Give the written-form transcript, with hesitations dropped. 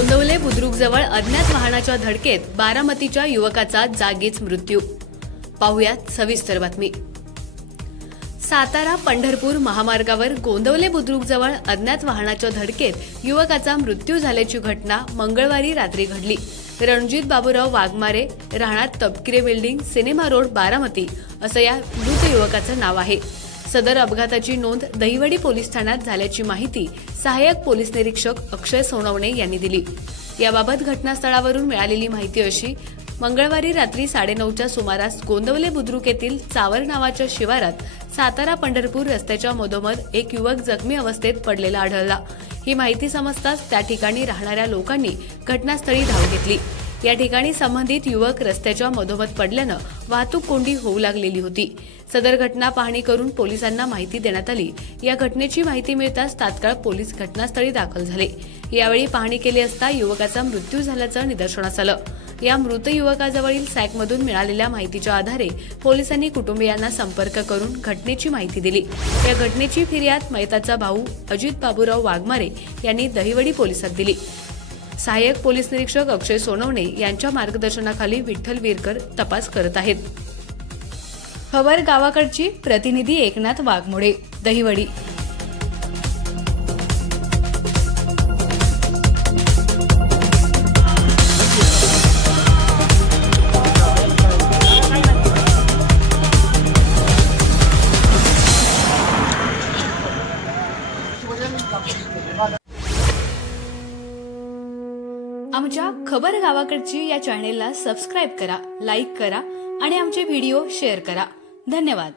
गोंदवले बुद्रुकजवळ अज्ञात वाहनाच्या धडकेत बारामतीच्या युवकाचा जागीच मृत्यू। पाहुयात सविस्तर बातमी। सातारा पंढरपूर महामार्गावर गोंदवले बुद्रुकजवळ अज्ञात वाहनाच्या धडकेत युवकाचा मृत्यू झाल्याची घटना मंगळवारी रात्री घडली। रणजित बाबूराव वाघमारे, राहणार तपकिरे बिल्डिंग, सिनेमा रोड, बारामती असं या मृत युवकाचं नाव आहे। सदर अपघाताची नोंद दहिवडी पोलीस ठाण्यात झाल्याची माहिती सहाय्यक पोलीस निरीक्षक अक्षय सोनवणे यांनी दिली। याबाबत घटनास्थळावरून मिळालेली माहिती अशी, मंगळवारी रात्री 9:30च्या सुमारास गोंदवले बुद्रुक येथील चावर नावाच्या शिवारात सातारा पंढरपूर रस्त्याच्या मधोमध एक युवक जखमी अवस्थेत पडलेला आढळला। ही माहिती समजताच त्या ठिकाणी राहणाऱ्या लोकांनी घटनास्थळी धाव घेतली। या ठिकाणी संबंधित युवक रस्त्याच्या मधोमध पडल्यानं वाहतूक कोंडी होऊ लागलेली होती। सदर घटना पाहणी करून पोलिसांना माहिती देण्यात आली। या घटनेची माहिती मिळताच तात्काळ पोलीस घटनास्थळी दाखल झाले। यावेळी पाहणी केली असता युवकाचा मृत्यू झाल्याचं निदर्शनास आलं। या मृत युवकाजवळील सॅकमधून मिळालेल्या माहितीच्या आधारे पोलिसांनी कुटुंबियांना संपर्क करून घटनेची माहिती दिली। या घटनेची फिर्याद मयताचा भाऊ अजित बाबूराव वाघमारे यांनी दहिवडी पोलिसात दिली। सहाय्यक पोलीस निरीक्षक अक्षय सोनवणे यांच्या मार्गदर्शनाखाली विठ्ठल वीरकर तपास करत आहेत। खबर गावाकडची, प्रतिनिधी एकनाथ वाघमोडे, दहिवडी। आमच्या खबर गावाकडची या चॅनेलला सबस्क्राइब करा, लाईक करा आणि आमचे व्हिडिओ शेअर करा। धन्यवाद।